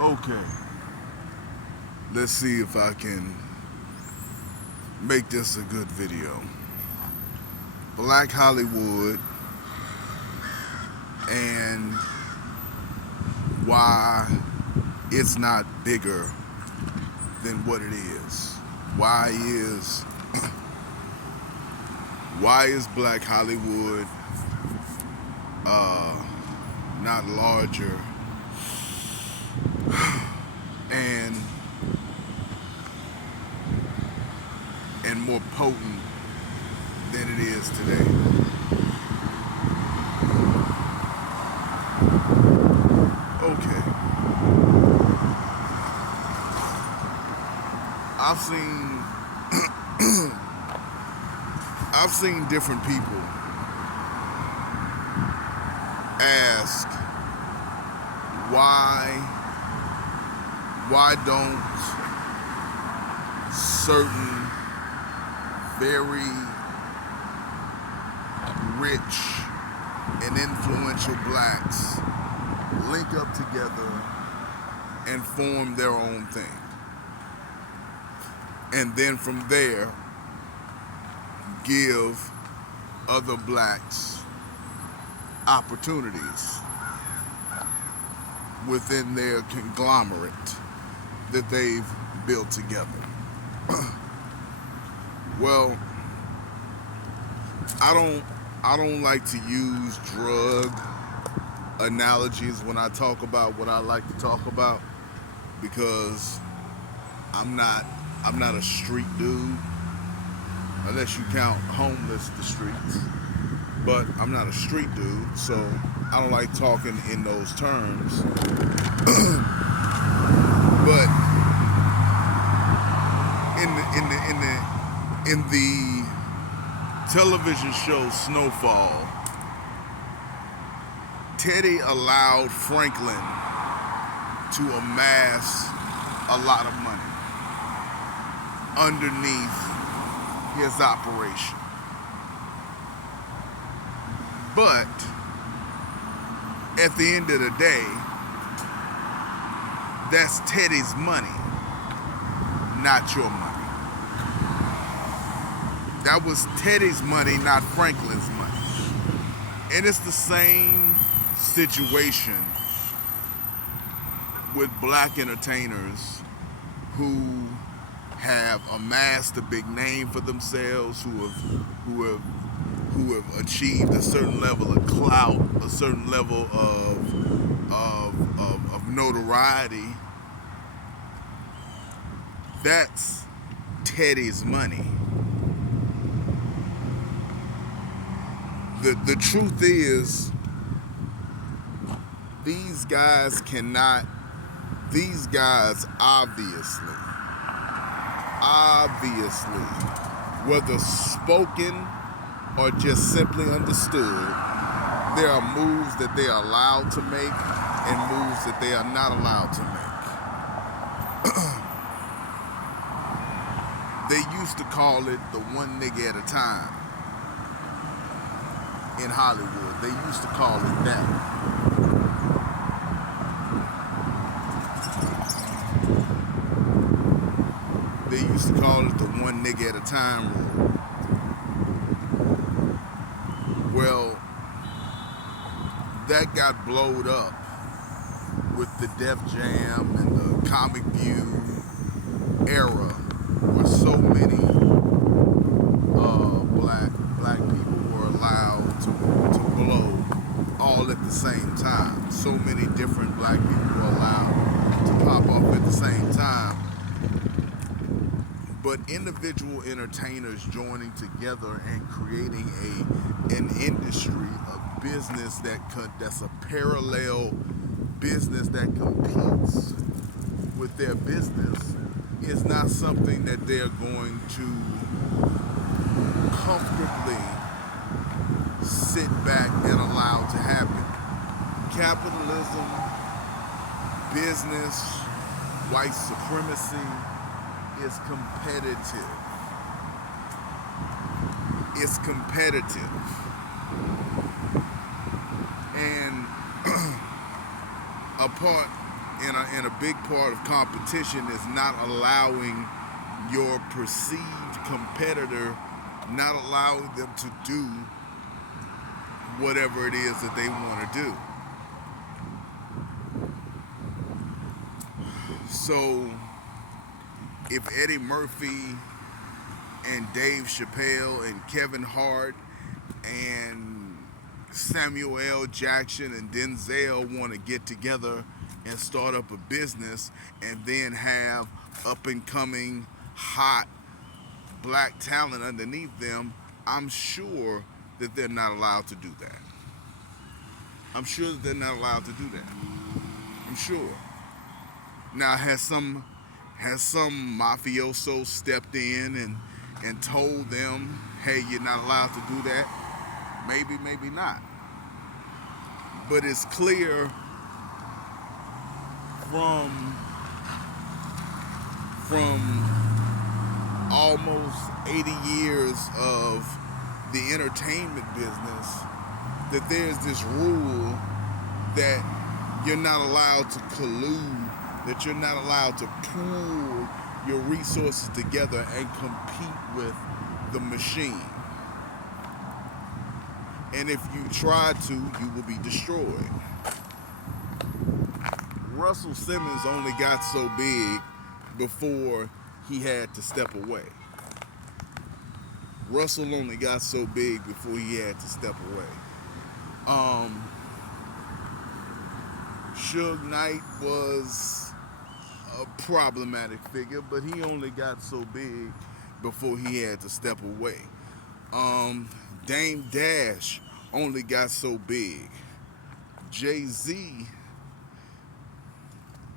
Okay, let's see if I can make this a good video. Black Hollywood and why it's not bigger than what it is. Why is why is Black Hollywood not larger and more potent than it is today? Okay, I've seen I've seen different people ask why don't certain very rich and influential blacks link up together and form their own thing, and then from there give other blacks opportunities within their conglomerate that they've built together. Well, I don't like to use drug analogies when I talk about what I like to talk about, because I'm not a street dude, unless you count homeless the streets. But I'm not a street dude, so I don't like talking in those terms. But in the television show Snowfall, Teddy allowed Franklin to amass a lot of money underneath his operation. But at the end of the day, that's Teddy's money, not your money. That was Teddy's money, not Franklin's money. And it's the same situation with black entertainers who have amassed a big name for themselves, who have achieved a certain level of clout, a certain level of notoriety. That's Teddy's money. The truth is, these guys obviously, whether spoken or just simply understood, there are moves that they are allowed to make and moves that they are not allowed to make. They used to call it the one nigga at a time in Hollywood. They used to call it that. They used to call it the one nigga at a time rule. Well, that got blowed up with the Def Jam and the Comic View era, where so many black people were allowed to blow all at the same time. So many different black people were allowed to pop off at the same time. But individual entertainers joining together and creating an industry, a business that's a parallel business that competes with their business, is not something that they're going to comfortably sit back and allow to happen. Capitalism, business, white supremacy is competitive. It's competitive. And in a big part of competition is not allowing your perceived competitor, not allowing them to do whatever it is that they want to do. So if Eddie Murphy and Dave Chappelle and Kevin Hart and Samuel L. Jackson and Denzel want to get together and start up a business and then have up and coming hot black talent underneath them, I'm sure that they're not allowed to do that. I'm sure that they're not allowed to do that. I'm sure. Now, has some mafioso stepped in and told them, hey, you're not allowed to do that? Maybe, maybe not. But it's clear from almost 80 years of the entertainment business that there's this rule that you're not allowed to collude, that you're not allowed to pool your resources together and compete with the machine. And if you try to, you will be destroyed. Russell Simmons only got so big before he had to step away. Russell only got so big before he had to step away. Suge Knight was a problematic figure, but he only got so big before he had to step away. Dame Dash only got so big. Jay-Z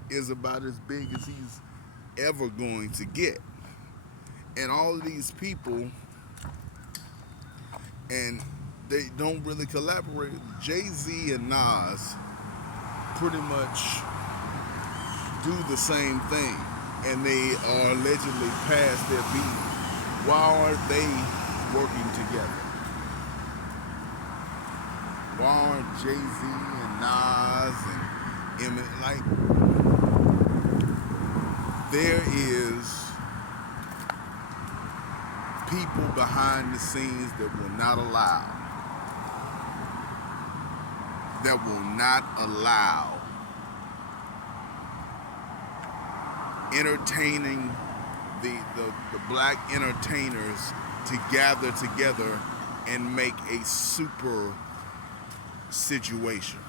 is about as big as he's ever going to get. And all of these people, and they don't really collaborate. Jay-Z and Nas pretty much do the same thing, and they are allegedly past their beat. Why aren't they working together? Why aren't Jay-Z and Nas and Eminem, like, there is people behind the scenes that will not allow entertaining the black entertainers to gather together and make a super situation.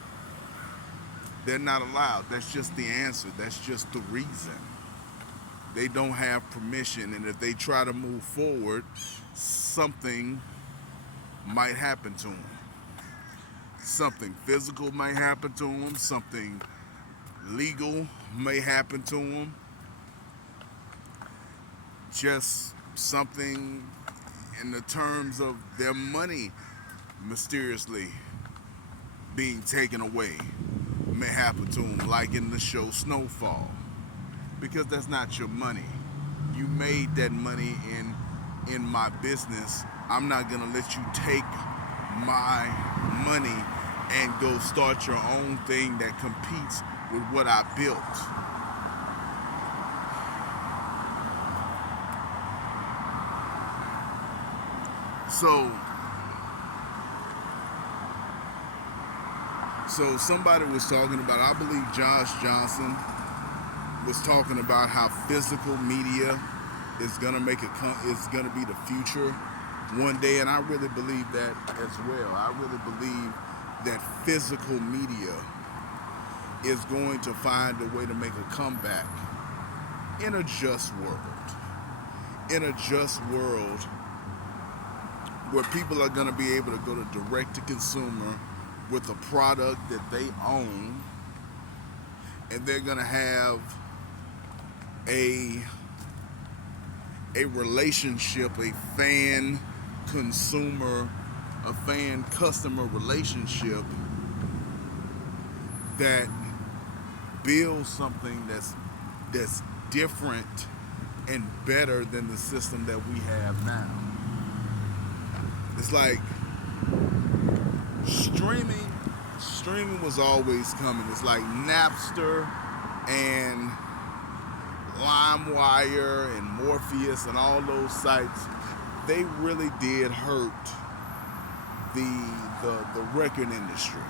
They're not allowed. That's just the answer. That's just the reason. They don't have permission, and if they try to move forward, something might happen to them. Something physical might happen to them. Something legal may happen to them. Just something in the terms of their money mysteriously being taken away may happen to them, like in the show Snowfall. Because that's not your money. You made that money in my business. I'm not gonna let you take my money and go start your own thing that competes with what I built. So somebody was talking about, I believe Josh Johnson was talking about how physical media is gonna be the future one day, and I really believe that as well. I really believe that physical media is going to find a way to make a comeback in a just world. In a just world where people are gonna be able to go to direct to consumer with a product that they own, and they're gonna have a relationship, a fan customer relationship that builds something that's different and better than the system that we have now. It's like streaming was always coming. It's like Napster and LimeWire and Morpheus and all those sites, they really did hurt the record industry.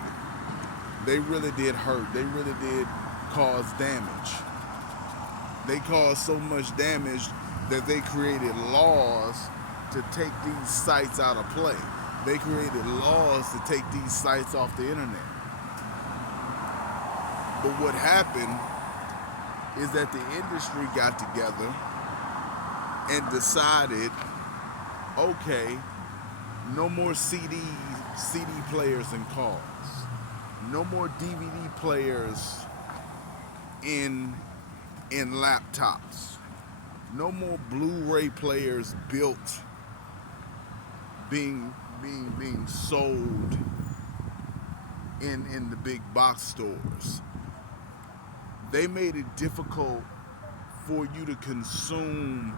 They really did hurt. They really did cause damage. They caused so much damage that they created laws to take these sites out of play. They created laws to take these sites off the internet. But what happened is that the industry got together and decided, okay, no more CD players in cars. No more DVD players in laptops. No more Blu-ray players built being sold in the big box stores. They made it difficult for you to consume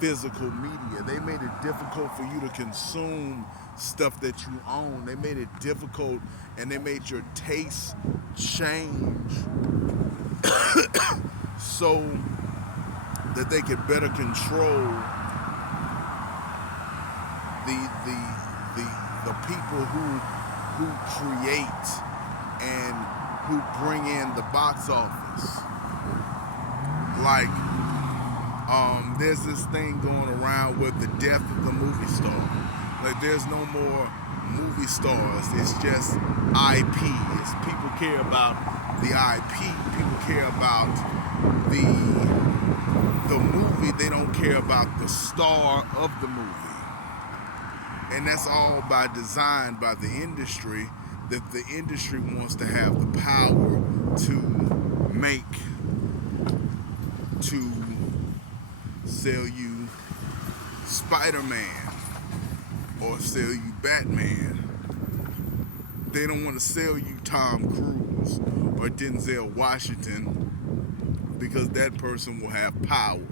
physical media. They made it difficult for you to consume stuff that you own. They made it difficult, and they made your taste change so that they could better control the people who create and who bring in the box office. Like, there's this thing going around with the death of the movie star. Like, there's no more movie stars. It's just IP. It's people care about the IP. People care about the movie. They don't care about the star of the movie. And that's all by design by the industry, that the industry wants to have the power to sell you Spider-Man or sell you Batman. They don't want to sell you Tom Cruise or Denzel Washington, because that person will have power.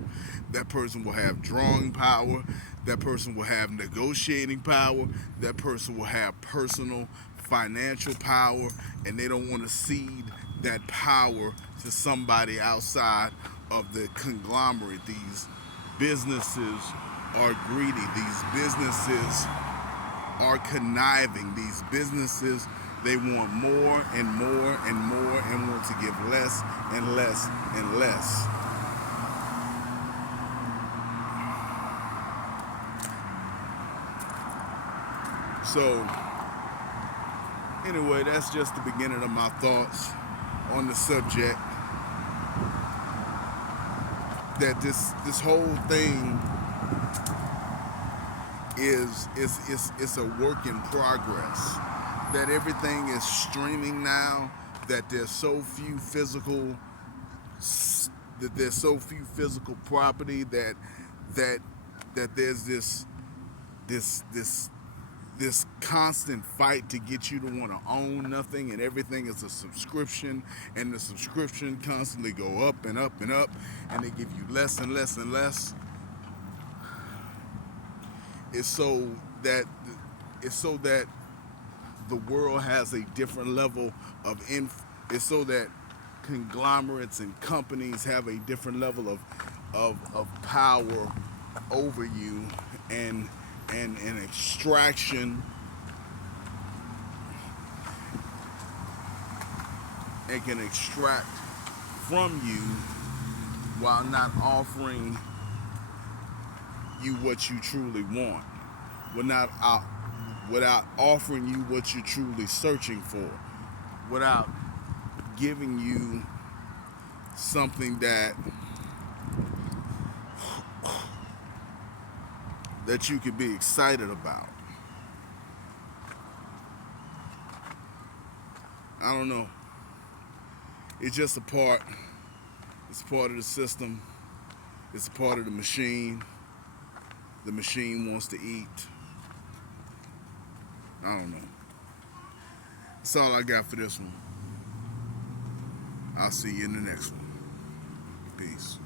That person will have drawing power. That person will have negotiating power. That person will have personal financial power, and they don't want to cede that power to somebody outside of the conglomerate. These businesses are greedy. These businesses are conniving. These businesses, they want more and more and more and want to give less and less and less. So, anyway, that's just the beginning of my thoughts on the subject. That this whole thing is a work in progress. That everything is streaming now. That there's so few physical property. That there's this constant fight to get you to want to own nothing, and everything is a subscription, and the subscription constantly go up and up and up, and they give you less and less and less. It's so that the world has a different level of it's so that conglomerates and companies have a different level of power over you, and extraction, and can extract from you while not offering you what you truly want, without offering you what you're truly searching for, without giving you something that you could be excited about. I don't know. It's just a part. It's a part of the system. It's a part of the machine. The machine wants to eat. I don't know. That's all I got for this one. I'll see you in the next one. Peace.